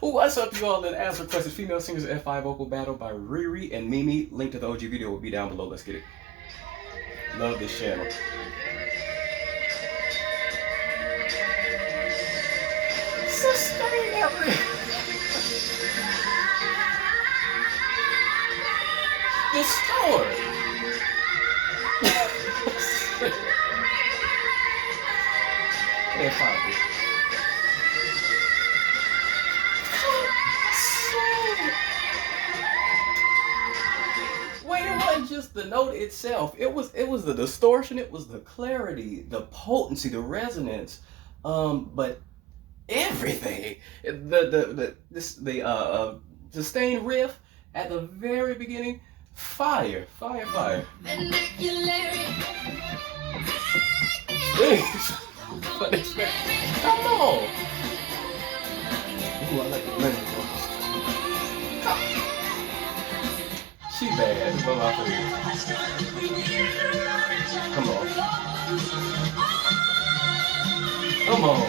Oh, what's up, you all? And as requested, female singers F5 vocal battle by Riri and Mimi. Link to the OG video will be down below. Let's get it. Love this channel. Sustain every. Distort. F5. Wait, it wasn't just the note itself. It was the distortion. It was the clarity, the potency, the resonance. But everything. The sustained riff at the very beginning. Fire. Things. Unexpected. Come on. Ooh, I like the lemon vocals. She bad. What my favorite. Come on. Come on.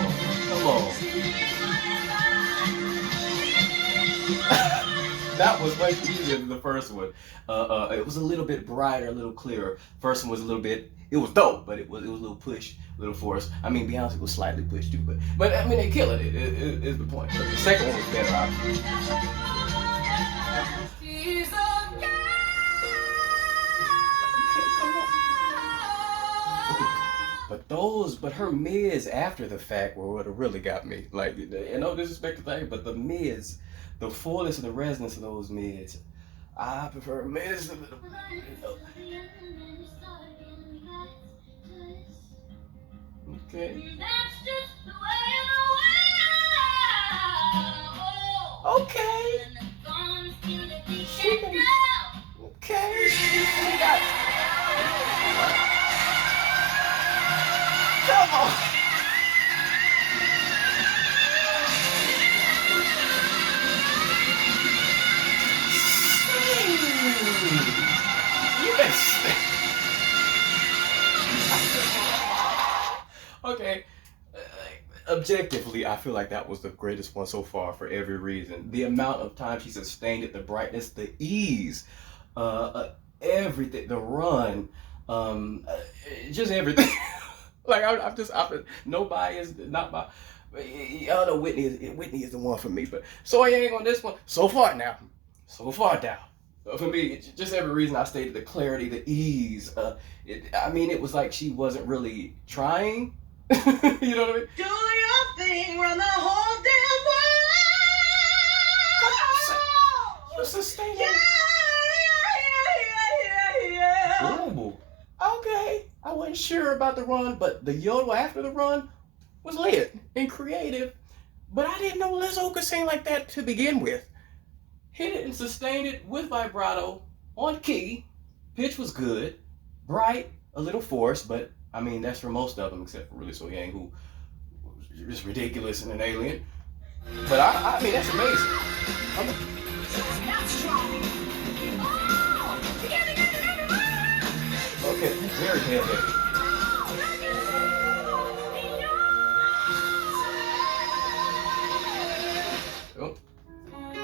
That was way easier than the first one. It was a little bit brighter, a little clearer. First one was a little bit. It was dope, but it was a little push, a little forced. I mean, Beyonce was slightly pushed too, but I mean, they killing it. Is the point. But the second one was better, obviously. But her mids after the fact were what really got me. Like, no disrespect to thing, but the mids, the fullness and the resonance of those mids, I prefer mids. Okay. Okay. Okay. She got. Come on. Yes. Okay. Objectively, I feel like that was the greatest one so far for every reason. The amount of time she sustained it, the brightness, the ease, everything, the run, just everything. Like I'm no bias, not by. Y'all know Whitney is the one for me, but so I ain't on this one so far now. For me, just every reason I stated, the clarity, the ease. I mean, it was like she wasn't really trying. You know what I mean? Do your thing, run the whole damn world. You sustain Yeah. Ooh. Okay. I wasn't sure about the run, but the yodel after the run was lit and creative. But I didn't know Lizzo could sing like that to begin with. Hit it and sustained it with vibrato on key. Pitch was good, bright, a little forced, but I mean that's for most of them except for really So Yang, who is ridiculous and an alien. But I mean that's amazing. Okay, very heavy.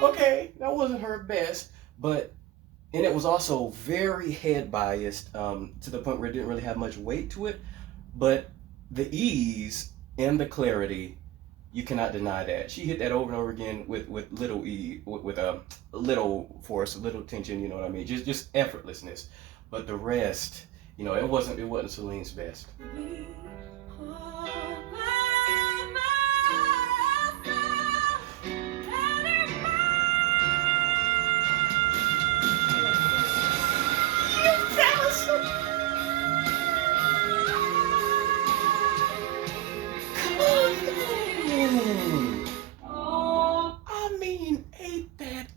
Okay, that wasn't her best, but and it was also very head biased to the point where it didn't really have much weight to it. But the ease and the clarity, you cannot deny that. She hit that over and over again with little with a little force, little tension. You know what I mean? Just effortlessness. But the rest, it wasn't Celine's best. I mean, ate that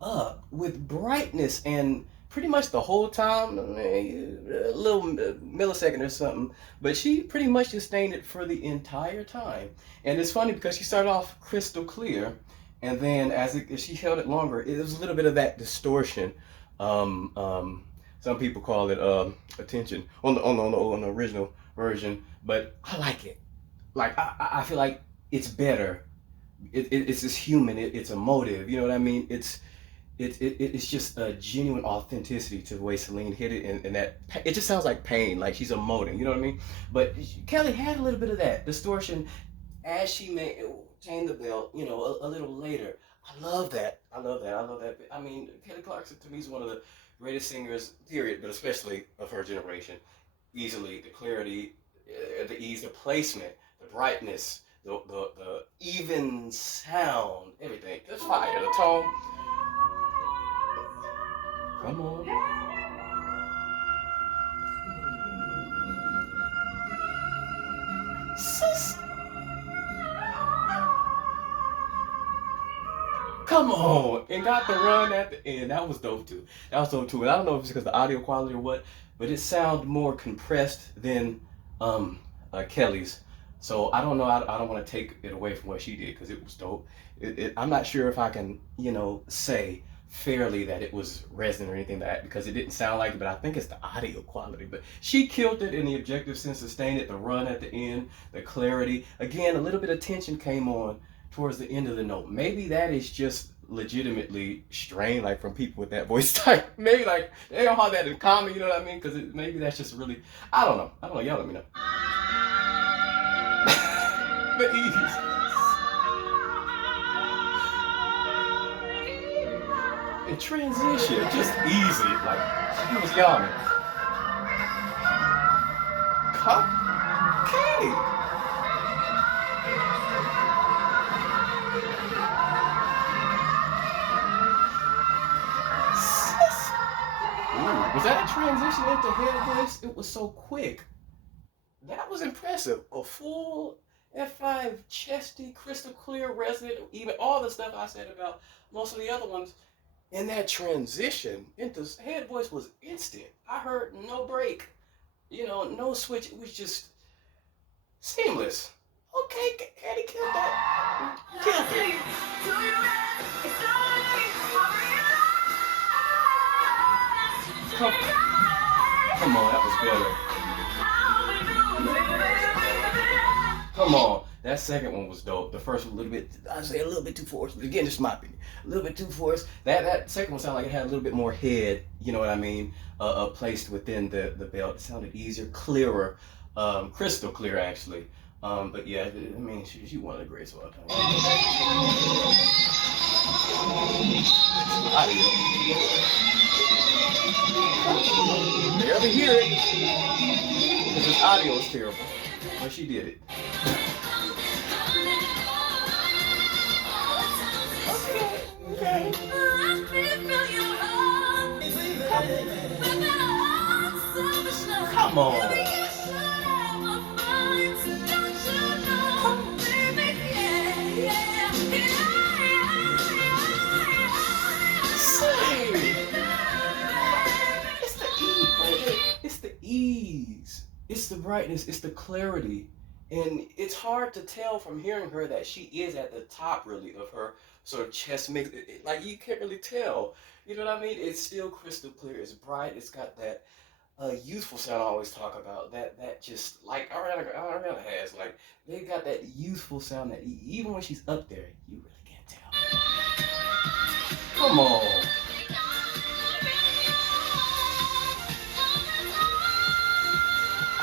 up with brightness and pretty much the whole time, a little millisecond or something, but she pretty much sustained it for the entire time. And it's funny because she started off crystal clear, and then as she held it longer, it was a little bit of that distortion. Some people call it attention on the original version, but I like it. Like I feel like it's better. It's just human. It's emotive. You know what I mean? It's just a genuine authenticity to the way Celine hit it, and that it just sounds like pain, like she's emoting. You know what I mean? But Kelly had a little bit of that distortion as she made obtained the belt. You know, a little later. I love that. I love that. I love that. I mean, Kelly Clarkson to me is one of the greatest singers, period, but especially of her generation. Easily, the clarity, the ease, the placement, the brightness, the even sound, everything. That's fire. The tone. Come on. Sis, come on. And got the run at the end. That was dope too. That was dope too. And I don't know if it's because the audio quality or what, but it sounded more compressed than um Kelly's. So I don't know. I don't want to take it away from what she did because it was dope. I'm not sure if I can, say fairly that it was resonant or anything like that because it didn't sound like it, but I think it's the audio quality. But she killed it in the objective sense, sustained it, the run at the end, the clarity. Again, a little bit of tension came on towards the end of the note. Maybe that is just legitimately strained, like from people with that voice type. Maybe like they don't have that in common, you know what I mean? Because maybe that's just really, I don't know. I don't know. Y'all let me know. The ease. In transition, just easy. Like she was yawning. Okay. Ooh, was that a transition into head voice? It was so quick. That was impressive. A full F5 chesty, crystal clear, resonant, even all the stuff I said about most of the other ones. And that transition into head voice was instant. I heard no break, no switch. It was just seamless. Okay, Caddy killed that. Killed it. Come, come on, that was better. Come on. That second one was dope. The first one a little bit, I'd say a little bit too forced. But again, just my opinion. A little bit too forced. That second one sounded like it had a little bit more head, you know what I mean, placed within the belt. It sounded easier, clearer, crystal clear actually. But yeah, I mean, she one of the greatest of all time. Audio. Barely hear it because this audio is terrible. But she did it. Okay. Come on. It's the ease. It's the ease. It's the brightness. It's the clarity. And it's hard to tell from hearing her that she is at the top, really, of her sort of chest mix. Like, you can't really tell. You know what I mean? It's still crystal clear. It's bright. It's got that youthful sound I always talk about. That just, like Ariana has. Like, they got that youthful sound that even when she's up there, you really can't tell. Come on.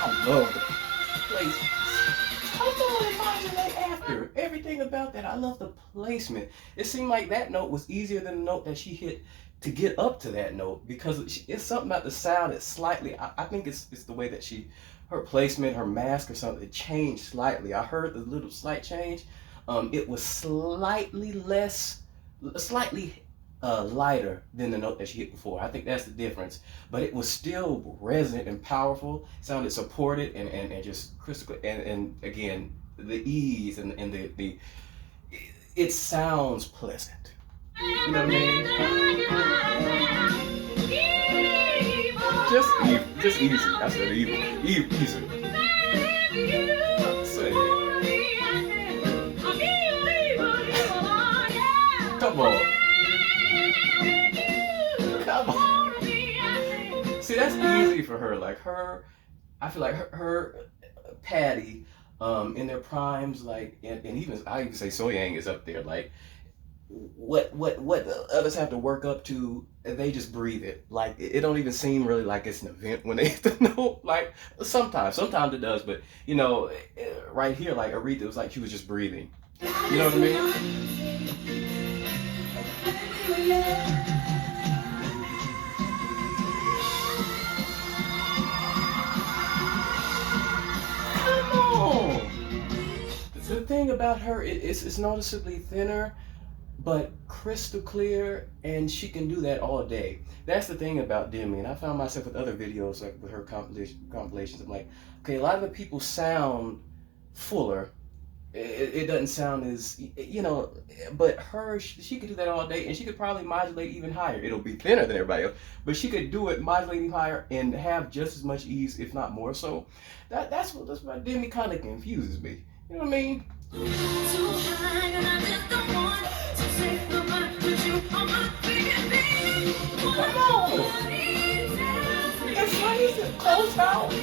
I love the place. Totally modulate after. Everything about that. I love the placement. It seemed like that note was easier than the note that she hit to get up to that note because it's something about the sound that's slightly, I think it's the way that her placement, her mask or something, it changed slightly. I heard the little slight change. It was slightly lighter than the note that she hit before. I think that's the difference. But it was still resonant and powerful. Sounded supported and just crystal. And again, the ease and the it sounds pleasant. You know what I mean? Just easy. I said evil. Easy. Say come on. Come on. See, that's easy for her. Like her, I feel like her Patty, in their primes, like, and even I even say So Yang is up there. Like, what the others have to work up to, they just breathe it. Like, it don't even seem really like it's an event when they hit the note. Like, sometimes it does, but right here, like Aretha, it was like she was just breathing. You know what I mean? Come on. The thing about her, it's noticeably thinner, but crystal clear, and she can do that all day. That's the thing about Demi, and I found myself with other videos, like with her compilations. I'm like, okay, a lot of the people sound fuller. It doesn't sound as, but her, she could do that all day, and she could probably modulate even higher. It'll be thinner than everybody else, but she could do it modulating higher and have just as much ease, if not more so. That's why Demi kind of confuses me. You know what I mean? Come on. It's funny to close out.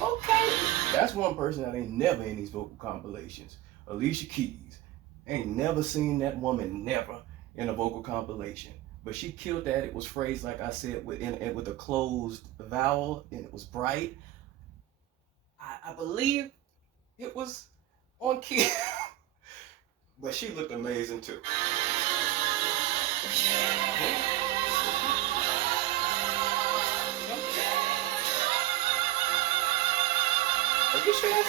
Okay. That's one person that ain't never in these vocal compilations. Alicia Keys. Ain't never seen that woman, never, in a vocal compilation. But she killed that. It was phrased, like I said, with a closed vowel, and it was bright. I believe it was on key. But she looked amazing too. Are you sure?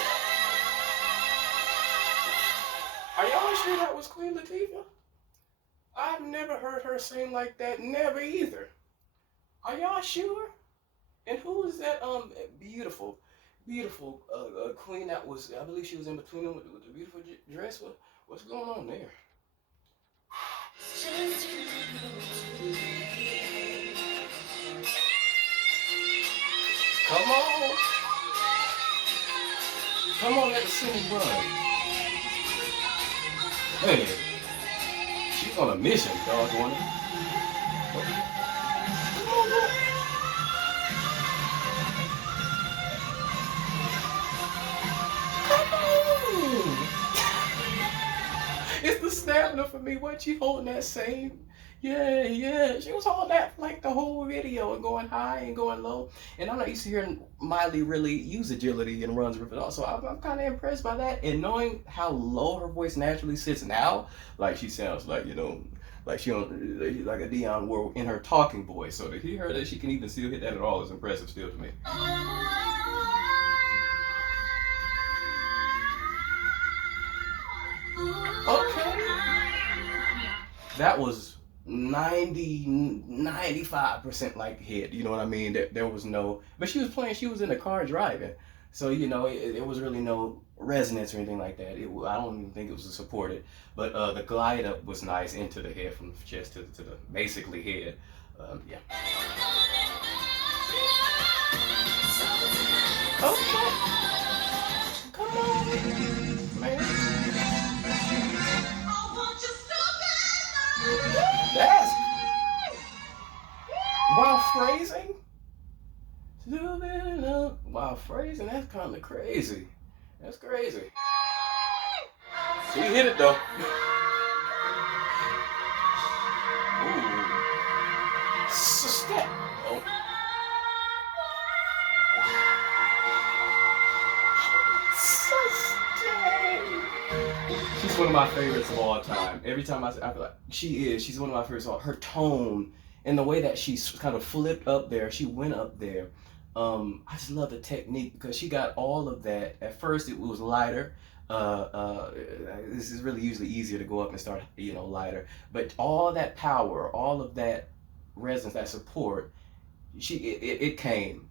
Are y'all sure that was Queen Latifah? I've never heard her sing like that, never either. Are y'all sure? And who is that beautiful, beautiful queen that was, I believe she was in between them with the beautiful dress? What's going on there? Come on. Come on, let the singing run. Man, she's on a mission, doggone it. Come on, look. Come on. It's the stamina for me. What she holding that same? Yeah, yeah. She was holding that like the whole video and going high and going low. And I'm not used to hearing Miley really use agility and runs with it all. So I'm kind of impressed by that. And knowing how low her voice naturally sits now, like she sounds like, like she on like a Dionne Warwick in her talking voice. So to hear her that she can even still hit that at all is impressive still to me. Okay. That was 95% like hit. You know what I mean? There was no, but she was playing, she was in the car driving. So, it was really no resonance or anything like that. I don't even think it was supported. But the glide up was nice into the head, from the chest to the basically head. Yeah. Okay. Come on, man. That's while phrasing. While phrasing, that's kind of crazy. That's crazy. She hit it though. Ooh. Step. Oh. Sustain. She's one of my favorites of all time. Every time I feel like she's one of my favorites. Her tone and the way that she's kind of flipped up there, she went up there. I just love the technique because she got all of that. At first, it was lighter. This is really usually easier to go up and start, lighter. But all that power, all of that resonance, that support, it came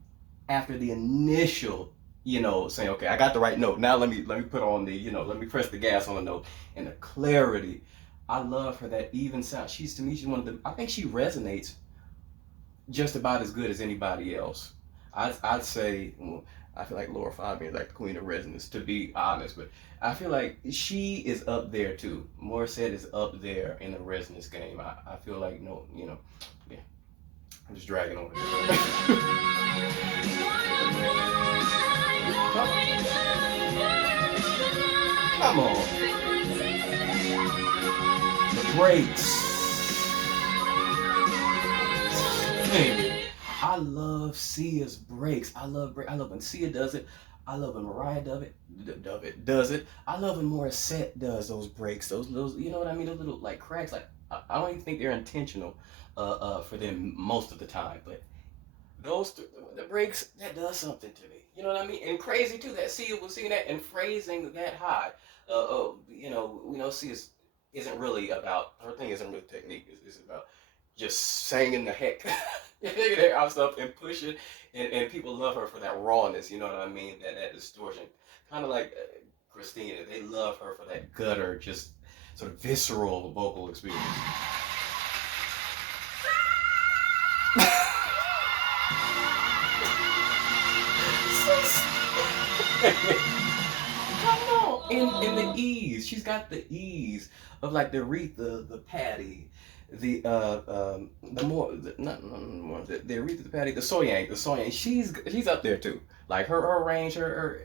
after the initial, saying, okay, I got the right note. Now let me put on the, let me press the gas on the note, and the clarity. I love her, that even sound. To me, she's one of the. I think she resonates just about as good as anybody else. I'd say, well, I feel like Laura Fabian is like the queen of resonance, to be honest, but I feel like she is up there too. Morissette is up there in the resonance game. I feel like, no, yeah. I'm just dragging on it. Come on. The breaks. Man, I love Sia's breaks. I love when Sia does it. I love when Mariah does it. I love when Morissette does those breaks. Those you know what I mean? Those little like cracks. Like I don't even think they're intentional for them most of the time. But the breaks that does something to me. You know what I mean? And crazy too that Sia was singing that and phrasing that high. You know, we know Sia isn't really about her thing. Isn't really technique. It's about just singing the heck, singing the heck out stuff and pushing, and people love her for that rawness. You know what I mean? That distortion, kind of like Christina. They love her for that gutter, just sort of visceral vocal experience. Come on, in the ease. She's got the ease of like the Aretha, the Patty, the more not more the Aretha, the Patty, the Soyang. She's up there too. Like her range, her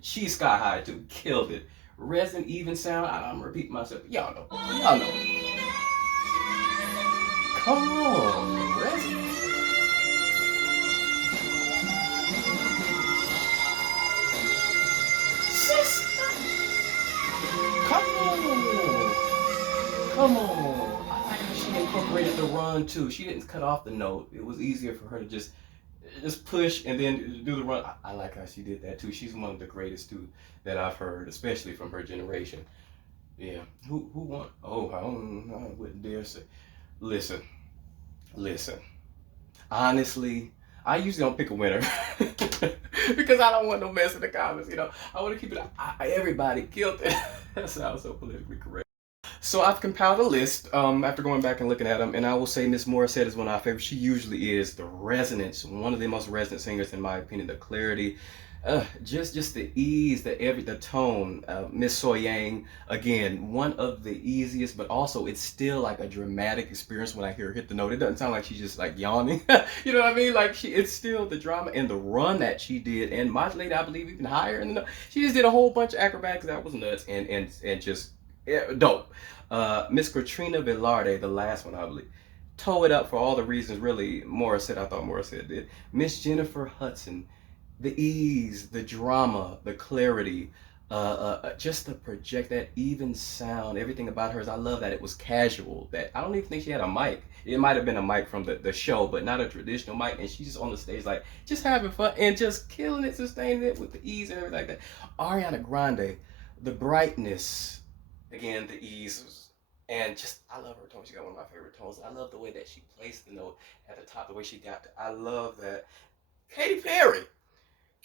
she's sky high too. Killed it. Resin even sound. I'm repeating myself. Y'all know. Y'all know. Come on, Resin. Sister. Come on. Come on. I like how she incorporated the run too. She didn't cut off the note. It was easier for her to just push and then do the run. I like how she did that too. She's one of the greatest too that I've heard, especially from her generation. Yeah. Who won? Oh, I wouldn't dare say. Listen, listen. Honestly, I usually don't pick a winner because I don't want no mess in the comments. You know, I want to keep it. Everybody killed it. That sounds so politically correct. So I've compiled a list after going back and looking at them, and I will say Miss Morissette is one of my favorites. She usually is the resonance, one of the most resonant singers in my opinion. The clarity, just the ease, the tone. Miss So Yang again, one of the easiest, but also it's still like a dramatic experience when I hear her hit the note. It doesn't sound like she's just like yawning. You know what I mean? Like it's still the drama and the run that she did, and modulated, I believe, even higher. And she just did a whole bunch of acrobatics that was nuts and just yeah, dope. Miss Katrina Velarde, the last one, I believe, toe it up for all the reasons really Morissette, I thought Morissette did. Miss Jennifer Hudson, the ease, the drama, the clarity, just to project that even sound, everything about hers. I love that it was casual. That I don't even think she had a mic. It might have been a mic from the show, but not a traditional mic. And she's just on the stage, like just having fun and just killing it, sustaining it with the ease and everything like that. Ariana Grande, the brightness, again, the ease, and just I love her tone. She got one of my favorite tones. I love the way that she placed the note at the top, the way she got to. I love that. Katy Perry.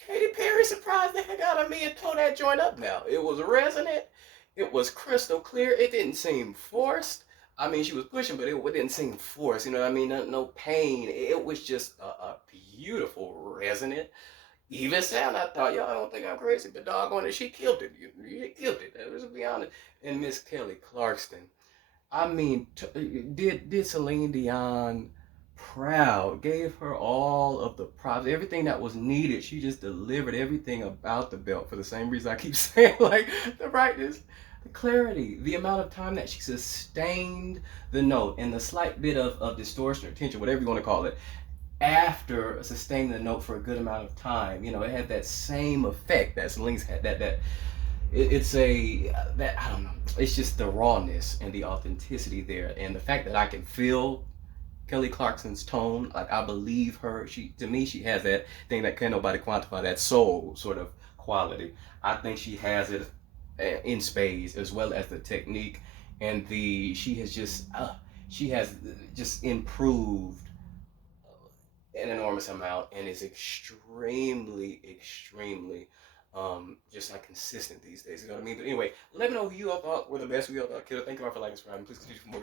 Katy Perry surprised the heck out of me and tore that joint up now. It was resonant. It was crystal clear. It didn't seem forced. I mean, she was pushing, but it didn't seem forced. You know what I mean? No pain. It was just a beautiful, resonant, even sound. I thought, y'all don't think I'm crazy, but doggone it, she killed it. You killed it. Let's be honest. And Miss Kelly Clarkson. I mean, did Celine Dion proud, gave her all of the props, everything that was needed. She just delivered everything about the belt for the same reason I keep saying, like the brightness, the clarity, the amount of time that she sustained the note, and the slight bit of distortion or tension, whatever you want to call it, after sustaining the note for a good amount of time. You know, it had that same effect that Celine's had. It's a that I don't know. It's just the rawness and the authenticity there, and the fact that I can feel Kelly Clarkson's tone. Like I believe her. She to me she has that thing that can nobody quantify. That soul sort of quality. I think she has it in spades, as well as the technique and the she has just improved an enormous amount and is extremely just like consistent these days. You know what I mean? But anyway, let me know who you all thought were the best. Who you all thought killed. Thank you all for liking, subscribing. Please continue for more